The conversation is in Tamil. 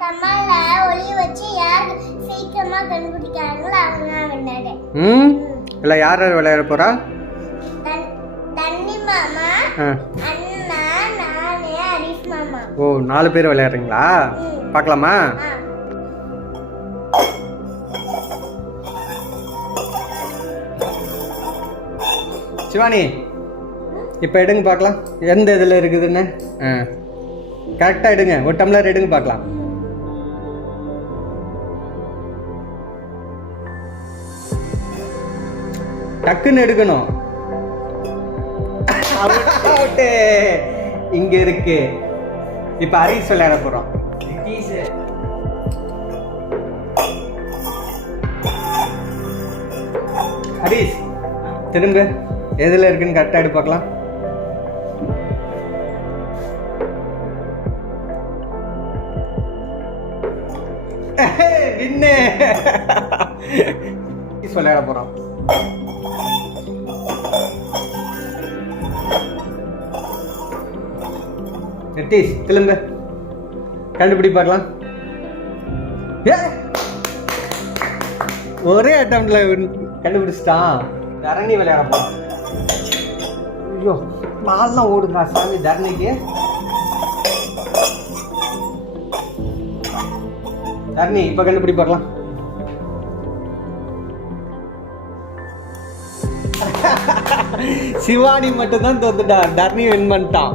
தமிழ்ல ஒளி வச்சு யார் சீக்கிரமா கண்டுபிடிக்கிறாங்களோ அவங்க தான் வின்னாரு ம்? இல்லை யார் யார் விளையாட போகிறா தண்ணி மாமா ஆ. அண்ணா நானு ஹரிஷ் மாமா. ஓ நாலு பேர் விளையாடுறீங்களா? பார்க்கலாமா? சிவானி இப்போ எடுங்க பார்க்கலாம். எந்த இதில் இருக்குதுன்னு? ஆ. கரெக்டாக எடுங்க. ஒரு டம்ளர் எடுங்க பார்க்கலாம். டக்குன்னு எடுக்கணும். இங்க இருக்கு. இப்ப ஹரிஸ் விளையாட போறோம். ஹரிஸ் திரும்ப எதுல இருக்குன்னு கரெக்டா எடு பார்க்கலாம். வின்னு விளையாட போறோம். நித்தீஷ் திரும்ப கண்டுபிடி பார்க்கலாம். ஏ! ஒரே அட்டம்ல கண்டுபிடிச்சிட்டான் தரணி விளையாடப்பா ஐயோ பால்லாம் ஓடுங்க சாமி தரணிக்கு. தரணி இப்ப கண்டுபிடி பார்க்கலாம். சிவானி மட்டும் தான் தோத்துட்டான். தர்ணி வின் பண்ணிட்டான்.